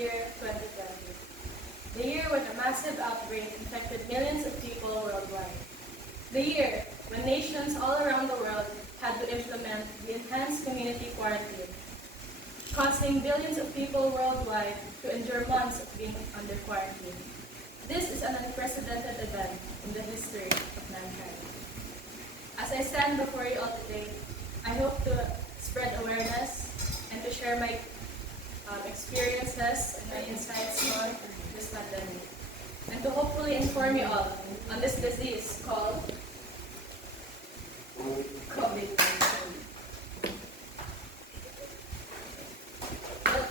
year 2020. The year when a massive outbreak infected millions of people worldwide. The year when nations all around the world had to implement the enhanced community quarantine, causing billions of people worldwide to endure months of being under quarantine. This is an unprecedented event in the history of mankind. As I stand before you all today, I hope to spread awareness and to share my experiences and my insights on this pandemic, and to hopefully inform you all on this disease called Covid19. But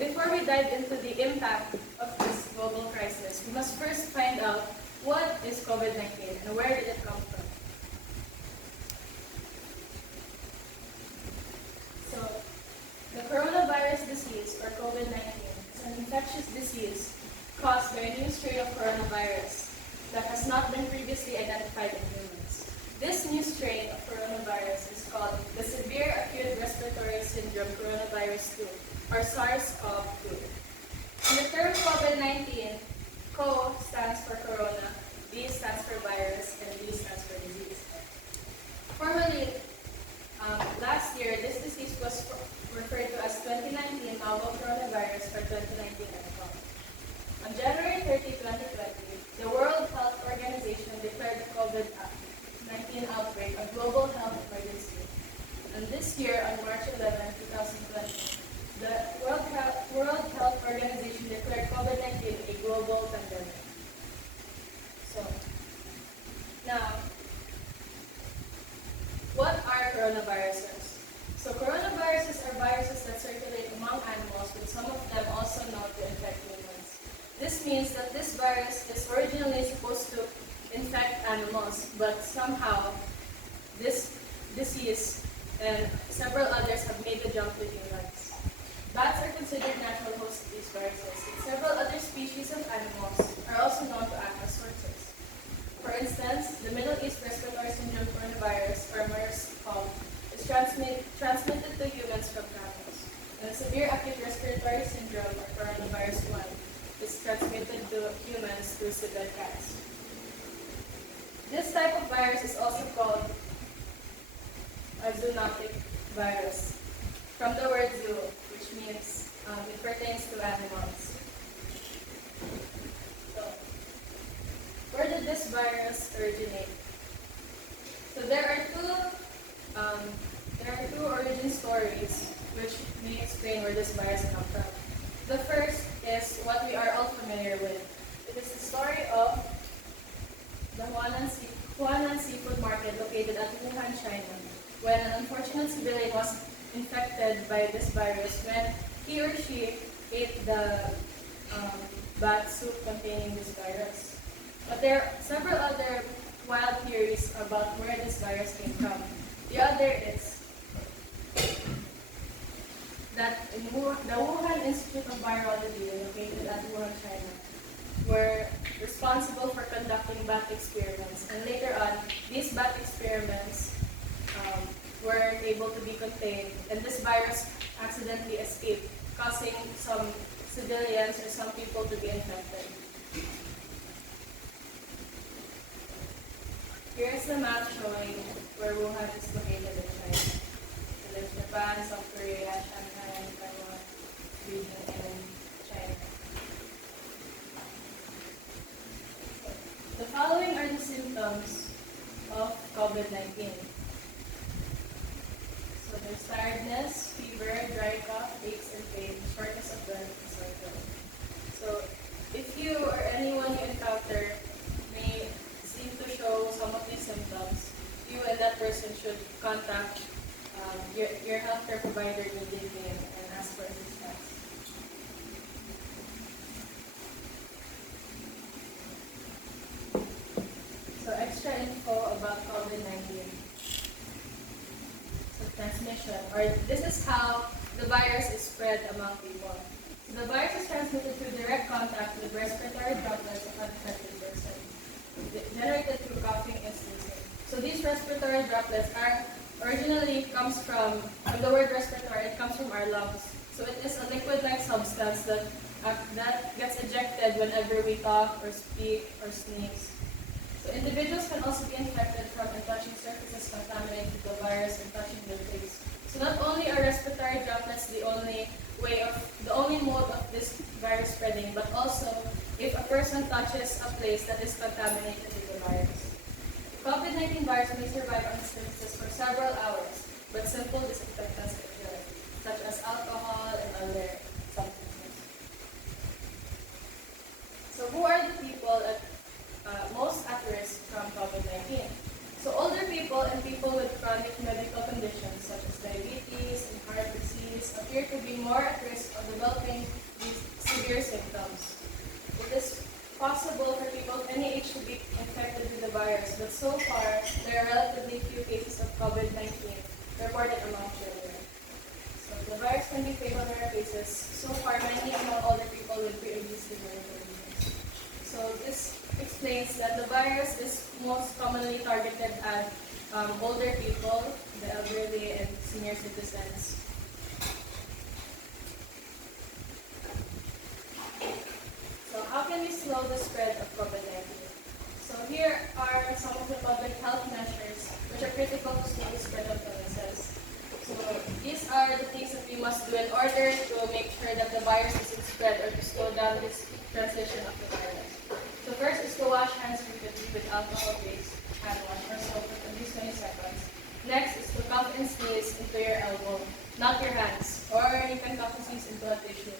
before we dive into the impact of this global crisis, we must first find out what is Covid-19 and where did it come from. So, the coronavirus disease, or Covid-19, is an infectious disease caused by a new strain of coronavirus that has not been previously identified in humans. This new strain of coronavirus is called the Severe Acute Respiratory Syndrome Coronavirus 2, or SARS-CoV-2. In the term Covid-19, CO stands for corona, V stands for virus, and D stands for disease. Formerly, last year, this disease was referred to as 2019 novel coronavirus or 2019 nCoV. On January 30, 2020, the World Health Organization declared the COVID-19 outbreak a global health emergency. And this year, on March 11, 2020, the World Health Organization declared COVID-19 a global pandemic. So, now, what are coronaviruses? So coronaviruses are viruses that circulate among animals, with some of them also known to infect humans. This means that this virus is originally supposed to infect animals, but somehow this disease and several others have made the jump to humans. Bats are considered natural hosts of these viruses, and several other species of animals are also known to act as sources. For instance, the Middle East Respiratory Syndrome coronavirus, or MERS-CoV, is transmitted to humans from camels. And the Severe Acute Respiratory Syndrome, or coronavirus 1, is transmitted to humans through civet cats. This type of virus is also called a zoonotic virus, from the word zoo, which means it pertains to animals. So, where did this virus originate? So there are two origin stories which may explain where this virus comes from. The first is what we are all familiar with. It is the story of the Huanan Seafood Market located at Wuhan, China, when an unfortunate civilian was infected by this virus when he or she ate the bat soup containing this virus. But there are several other wild theories about where this virus came from. The other is that the Wuhan Institute of Virology, located at Wuhan, China, were responsible for conducting bat experiments. And later on, these bat experiments were able to be contained, and this virus accidentally escaped, causing some civilians or some people to be infected. Here is the map showing where Wuhan is located in China. So there's Japan, South Korea, Shanghai, Taiwan region, and China. The following are the symptoms of COVID-19. So there's tiredness, fever, dry cough, aches and pain, shortness of breath, and sore throat. So if you or anyone you encounter may seem to show some of these symptoms, you and that person should contact your healthcare provider immediately and ask for assistance. So extra info about COVID-19. So transmission, or this is how the virus is spread among people. So the virus is transmitted through direct contact with respiratory droplets of an infected person, generated through coughing and sneezing. So these respiratory droplets originally comes from the word respiratory, it comes from our lungs. So it is a liquid-like substance that gets ejected whenever we talk or speak or sneeze. So individuals can also be infected from touching surfaces contaminated with the virus and touching their face. So not only are respiratory droplets the only mode of this virus spreading, but also if a person touches a place that is contaminated with the virus. The COVID-19 virus may survive on surfaces for several hours, but simple disinfectants can kill it, such as alcohol and other substances. So who are the people most at risk from COVID-19? So older people and people with chronic medical conditions such as diabetes and heart disease appear to be more at risk of developing these severe symptoms. It is possible for people of any age to be infected with the virus, but so far there are relatively few cases of COVID-19 reported among children. So the virus can be fatal in rare cases. So far, many among older people with pre-existing medical conditions. So this explains that the virus is most commonly targeted at older people, the elderly, and senior citizens. So how can we slow the spread of COVID-19? So here are some of the public health measures which are critical to slow the spread of illnesses. So these are the things that we must do in order to make sure that the virus doesn't spread or to slow down this transmission of the virus. So first is to wash hands repeatedly with alcohol-based hand wash or soap for at least 20 seconds. Next is to cough and sneeze into your elbow, not your hands. Or you can cough and sneeze into a tissue.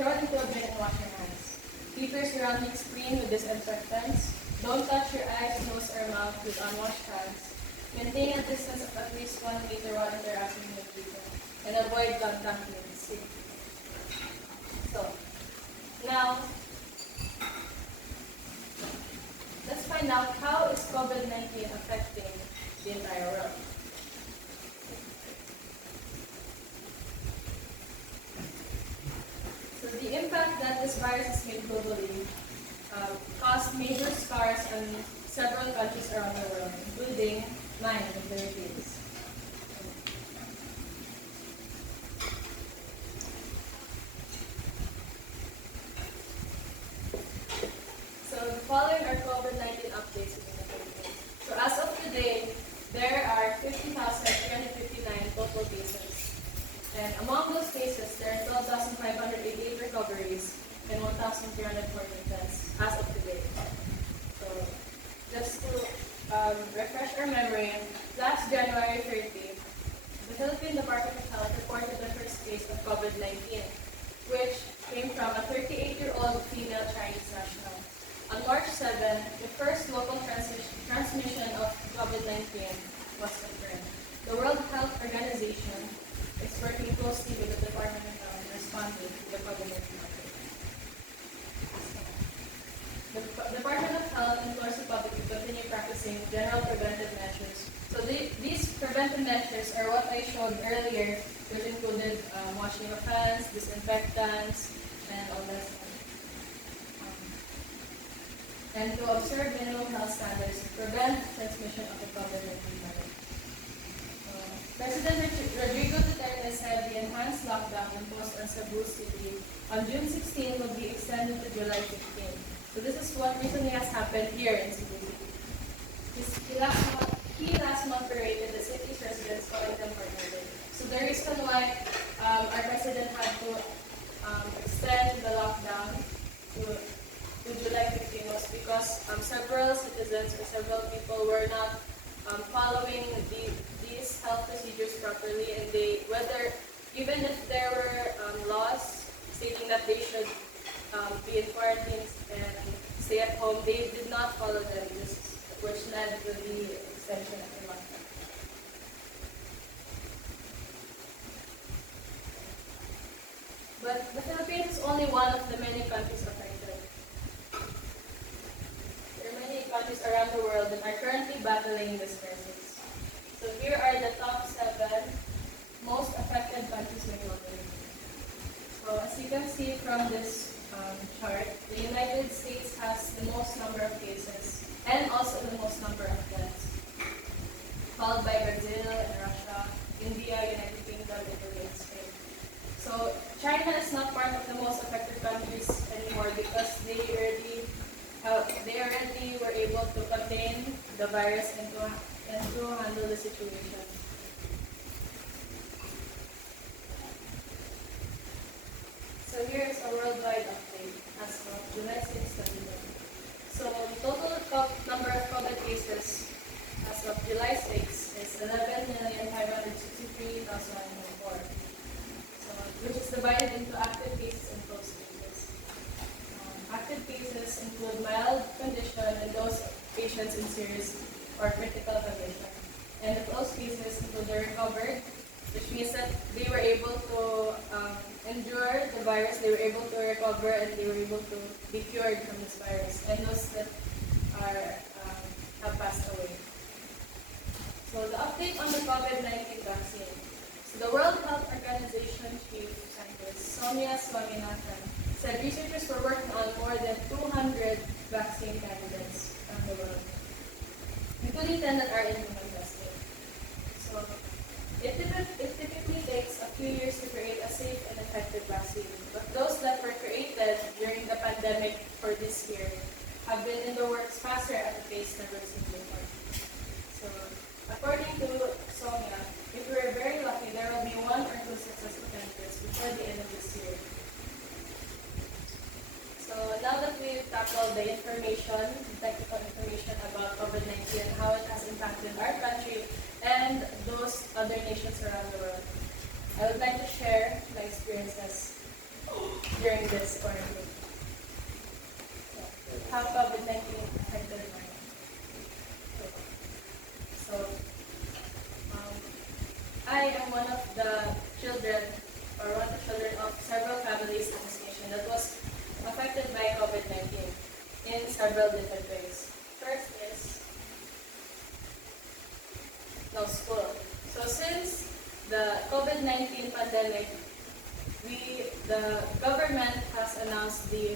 Throw it into a bin and wash your hands. Keep your surroundings clean with disinfectants. Don't touch your eyes, nose, or mouth with unwashed hands. Maintain a distance of at least 1 meter while interacting with people. And avoid contact with sick people. So, now, let's find out how is COVID-19 affecting the entire world. So the impact that this virus has made globally caused major scars on several countries around the world, including 9 in the Philippines. So the following are COVID-19 updates in the Philippines. So as of today, there are 50,359 total cases. And among those cases, there are 12,588 recoveries and 1,314 deaths as of today. So just to refresh our memory, last January 30th, the Philippine Department of Health reported the first case of COVID-19, which came from a 38-year-old female Chinese national. On March 7, the first local transmission of COVID-19 was confirmed. The World Health Organization is working closely with the Department of Health in responding to the COVID-19 outbreak. The Department of Health implores the public to continue practicing general preventive measures. So these preventive measures are what I showed earlier, which included washing of hands, disinfectants, and all that stuff. And to observe minimum health standards to prevent transmission of the COVID-19 virus. President Rodrigo Duterte said the enhanced lockdown imposed on Cebu City on June 16 will be extended to July 15. So this is what recently has happened here in Cebu City. He last month berated the city's residents, calling them for murder. So the reason why our president had to extend the lockdown to July 15 was because several citizens or several people were not following these health procedures properly, and even if there were laws stating that they should be in quarantine and stay at home, they did not follow them, which led to the extension of the lockdown. But the Philippines is only one of the many countries affected. There are many countries around the world that are currently battling this crisis. So here are the top 7 most affected countries by COVID-19. So as you can see from this chart, the United States has the most number of cases and also the most number of deaths, followed by Brazil and Russia, India, United Kingdom, Italy, and Spain. So China is not part of virus and to handle the situation. So here is a worldwide update as of July 6, 2020. So the total number of COVID cases as of July 6 is 11,563,004. So which is divided into active cases and closed cases. Active cases include mild condition and those patients in serious or critical condition. And the closed cases include the recovered, which means that they were able to endure the virus, they were able to recover, and they were able to be cured from this virus. And those that have passed away. So the update on the COVID-19 vaccine. So the World Health Organization chief scientist Soumya Swaminathan said researchers were working on more than 200 vaccine candidates around the world, including 10 that are in human testing. So it typically takes a few years to create a safe and effective vaccine, but those that were created during the pandemic for this year have been in the works faster at a pace never seen before. So according to Soumya, if we're very lucky, there will be 1 or 2 successful candidates before the end of this year. So now that we've tackled the information, technical information about COVID-19 and how it has impacted our country and those other nations around the world, I would like to share my experiences during this quarantine. So, how COVID-19 affected my life. So, I am one of the children, or one of the children of several families in this nation that was affected by COVID-19 in several different ways. First is no school. So since the COVID-19 pandemic, the government has announced the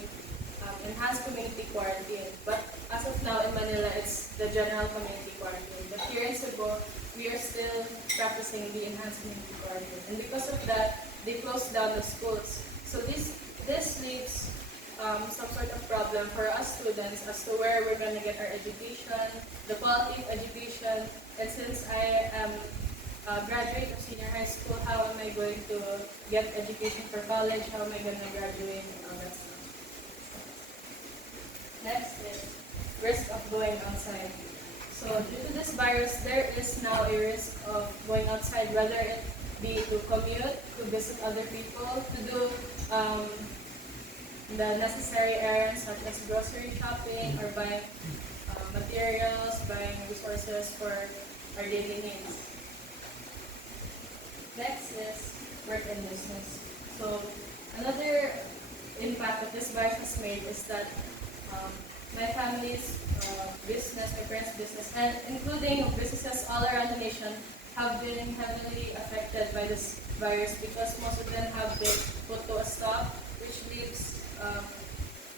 enhanced community quarantine. But as of now in Manila, it's the general community quarantine. But here in Cebu, we are still practicing the enhanced community quarantine. And because of that, they closed down the schools. So this leaves some sort of problem for us students as to where we're going to get our education, the quality of education, and since I am a graduate of senior high school, how am I going to get education for college, how am I going to graduate, and all that stuff. Next is risk of going outside. So due to this virus, there is now a risk of going outside, whether it be to commute, to visit other people, to do the necessary errands such as grocery shopping or buying materials, buying resources for our daily needs. Next is work and business. So another impact that this virus has made is that my family's business, my parents' business, and including businesses all around the nation have been heavily affected by this virus because most of them have been put to a stop, which leaves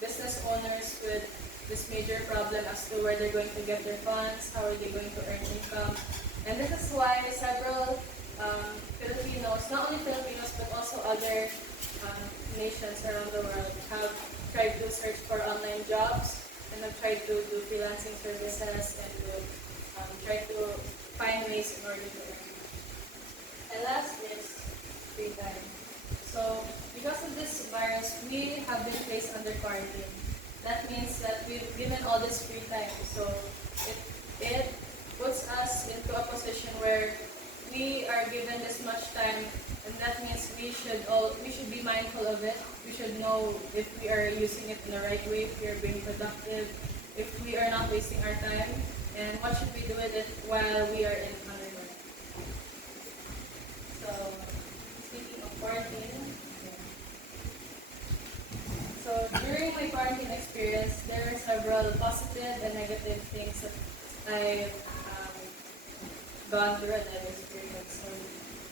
business owners with this major problem as to where they're going to get their funds, how are they going to earn income. And this is why several Filipinos, not only Filipinos but also other nations around the world have tried to search for online jobs and have tried to do freelancing services and to try to find ways in order to earn. And last is free time. So because of this virus, we have been placed under quarantine. That means that we've given all this free time. So it puts us into a position where we are given this much time, and that means we should be mindful of it. We should know if we are using it in the right way, if we are being productive, if we are not wasting our time, and what should we do with it while we are in underground. So speaking of quarantine, so during my quarantine experience, there are several positive and negative things that I've gone through and I've experienced. So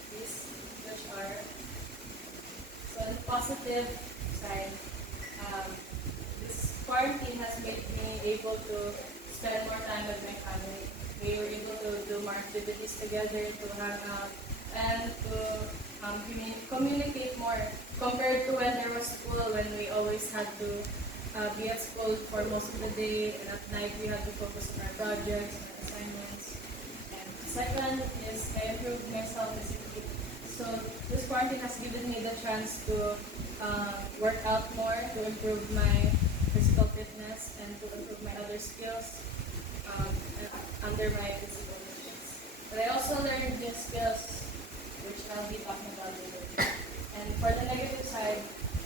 these which are, so on the positive side, this quarantine has made me able to spend more time with my family. We were able to do more activities together, to hang out, and to communicate more compared to when there was school, when we always had to be at school for most of the day, and at night we have to focus on our projects and assignments. And second is I improved myself physically. So this quarantine has given me the chance to work out more, to improve my physical fitness, and to improve my other skills under my physical fitness. But I also learned new skills, which I'll be talking about later. And for the negative side,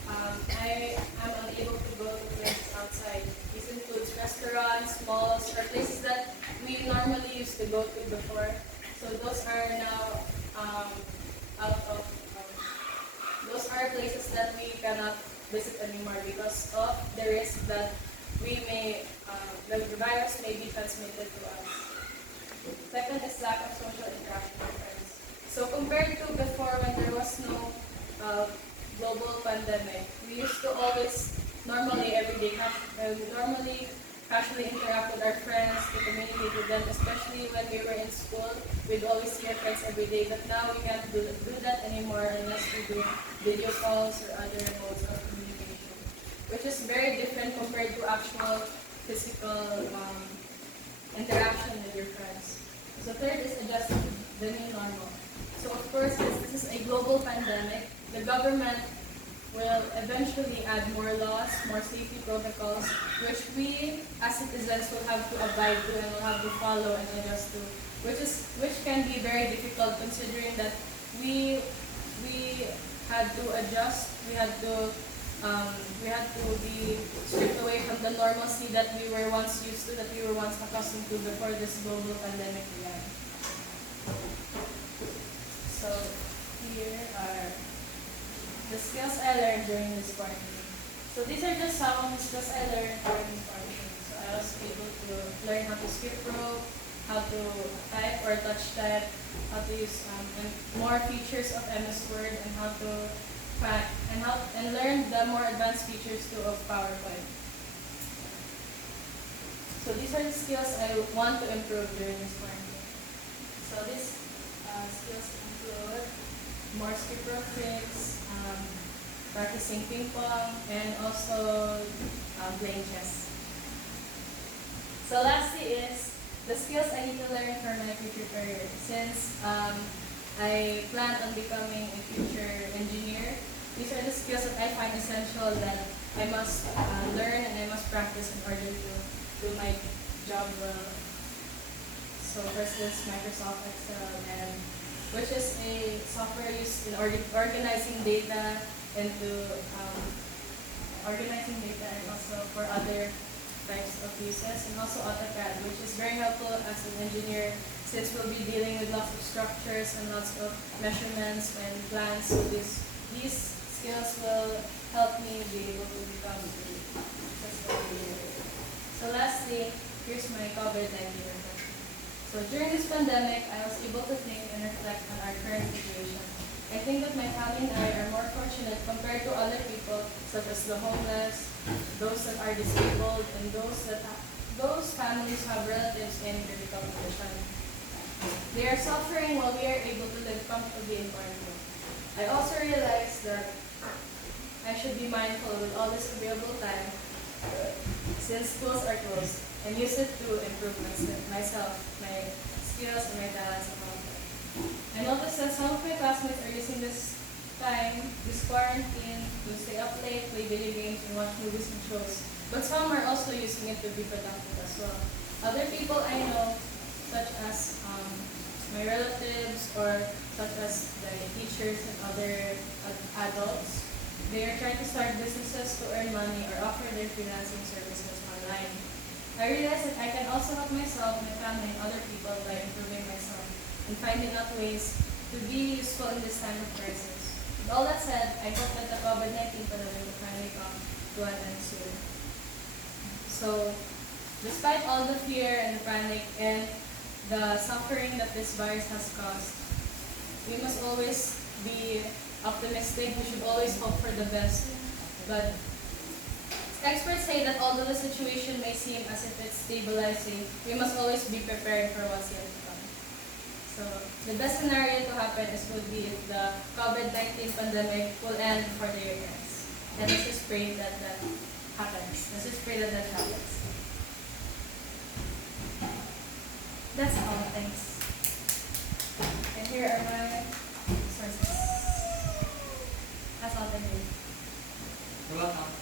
I am unable to go to places outside. This includes restaurants, malls, or places that we normally used to go to before. So those are now those are places that we cannot visit anymore because of the risk that the virus may be transmitted to us. Second is lack of social interaction with friends. So compared to before when there was no global pandemic, we used to always normally casually interact with our friends, to communicate with them, especially when we were in school. We'd always see our friends every day, but now we can't do that anymore unless we do video calls or other modes of communication, which is very different compared to actual physical interaction with your friends. So third is adjusting to the new normal. So of course, since this is a global pandemic, the government will eventually add more laws, more safety protocols, which we as citizens will have to abide to and will have to follow and adjust to, which can be very difficult considering that we had to adjust, we had to be stripped away from the normalcy that we were once used to, that we were once accustomed to before this global pandemic began. So here are the skills I learned during this quarantine. So these are just some skills I learned during this quarantine. So I was able to learn how to skip rope, how to type or touch type, how to use and more features of MS Word, and how to track and learn the more advanced features too of PowerPoint. So these are the skills I want to improve during this quarantine. So these skills include more skip rope tricks, practicing ping pong, and also playing chess. So lastly is the skills I need to learn for my future career. Since I plan on becoming a future engineer, these are the skills that I find essential that I must learn and I must practice in order to do my job well. So first is Microsoft Excel, and which is a software used in organizing data and also for other types of uses, and also AutoCAD, which is very helpful as an engineer since we'll be dealing with lots of structures and lots of measurements and plans. So these skills will help me be able to become a successful engineer. So lastly, here's my COVID-19 reflection. So during this pandemic, I was able to think and reflect on our current situation. I think that my family and I are more fortunate compared to other people, such as the homeless, those that are disabled, and those families who have relatives in critical condition. They are suffering while we are able to live comfortably in quarantine. I also realized that I should be mindful with all this available time, since schools are closed, and use it to improve myself, my skills, and my talents about it. I noticed that some of my classmates are using this quarantine, to stay up late, play video games, and watch movies and shows. But some are also using it to be productive as well. Other people I know, such as my relatives or such as the teachers and other adults, they are trying to start businesses to earn money or offer their freelancing services online. I realized that I can also help myself, my family, and other people by improving myself and finding out ways to be useful in this time of crisis. With all that said, I hope that the COVID-19 pandemic will finally come to an end soon. So, despite all the fear and the panic and the suffering that this virus has caused, we must always be optimistic. We should always hope for the best. But experts say that although the situation may seem as if it's stabilizing, we must always be prepared for what's yet to come. So the best scenario to happen would be if the COVID-19 pandemic will end before the year ends. And let's just pray that happens. Let's just pray that that happens. That's all. Thanks. And here are my sources. That's all. Thank you. You're welcome.